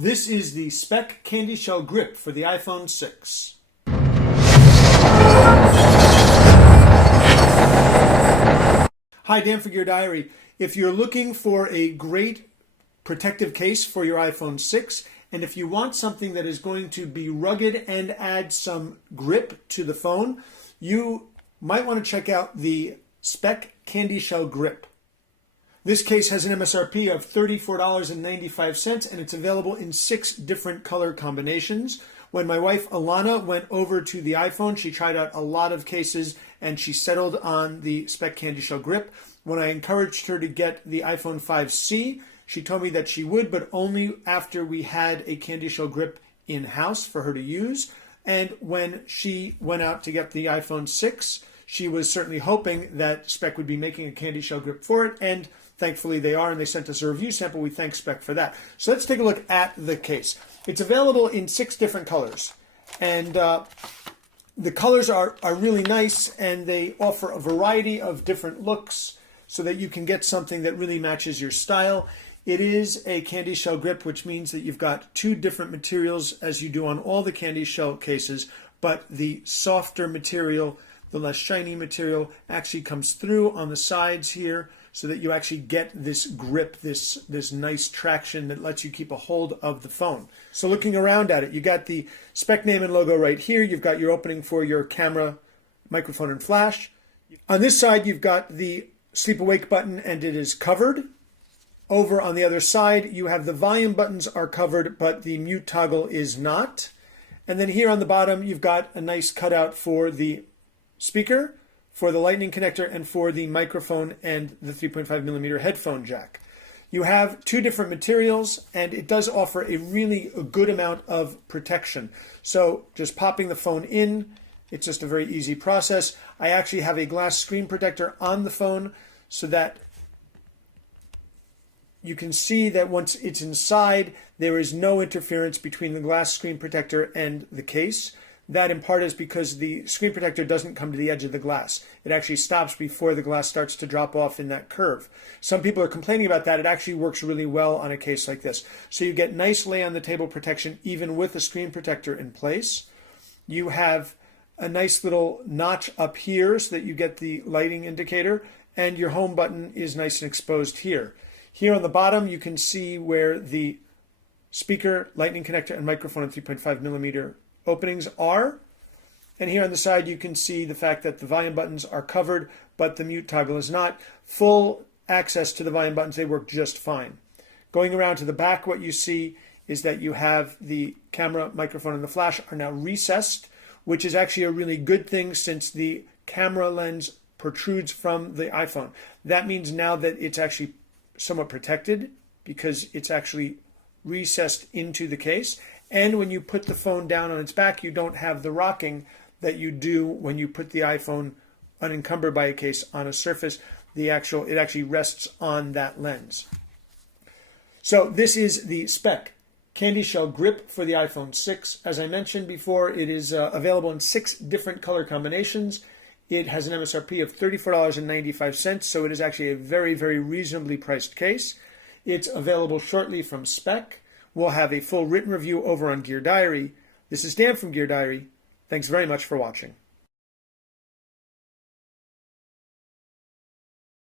This is the Speck CandyShell Grip for the iPhone 6. Hi, Dan for Gear Diary. If you're looking for a great protective case for your iPhone 6, and if you want something that is going to be rugged and add some grip to the phone, you might want to check out the Speck CandyShell Grip. This case has an MSRP of $34.95, and it's available in 6 different color combinations. When my wife Alana went over to the iPhone, she tried out a lot of cases and she settled on the Speck CandyShell Grip. When I encouraged her to get the iPhone 5C, she told me that she would, but only after we had a CandyShell Grip in-house for her to use. And when she went out to get the iPhone 6, she was certainly hoping that Speck would be making a CandyShell Grip for it, and thankfully they are, and they sent us a review sample. We thank Speck for that. So let's take a look at the case. It's available in 6 different colors, and the colors are really nice, and they offer a variety of different looks so that you can get something that really matches your style. It is a CandyShell Grip, which means that you've got 2 different materials as you do on all the CandyShell cases, but the softer material, the less shiny material, actually comes through on the sides here so that you actually get this grip, this nice traction that lets you keep a hold of the phone. So looking around at it, you got the Speck name and logo right here. You've got your opening for your camera, microphone, and flash. On this side, you've got the sleep awake button, and it is covered. Over on the other side, you have the volume buttons are covered, but the mute toggle is not. And then here on the bottom, you've got a nice cutout for the speaker, for the lightning connector, and for the microphone and the 3.5mm headphone jack. You have 2 different materials, and it does offer a really good amount of protection. So just popping the phone in, it's just a very easy process. I actually have a glass screen protector on the phone so that you can see that once it's inside, there is no interference between the glass screen protector and the case. That in part is because the screen protector doesn't come to the edge of the glass. It actually stops before the glass starts to drop off in that curve. Some people are complaining about that. It actually works really well on a case like this. So you get nice lay on the table protection even with a screen protector in place. You have a nice little notch up here so that you get the lighting indicator, and your home button is nice and exposed here. Here on the bottom, you can see where the speaker, lightning connector, and microphone and 3.5mm openings are. And here on the side, you can see the fact that the volume buttons are covered, but the mute toggle is not. Full access to the volume buttons, they work just fine. Going around to the back, what you see is that you have the camera, microphone, and the flash are now recessed, which is actually a really good thing since the camera lens protrudes from the iPhone. That means now that it's actually somewhat protected because it's actually recessed into the case. And when you put the phone down on its back, you don't have the rocking that you do when you put the iPhone unencumbered by a case on a surface. It actually rests on that lens. So this is the Speck CandyShell Grip for the iPhone 6. As I mentioned before, it is available in 6 different color combinations. It has an MSRP of $34.95, so it is actually a very, very reasonably priced case. It's available shortly from Speck. We'll have a full written review over on Gear Diary. This is Dan from Gear Diary. Thanks very much for watching.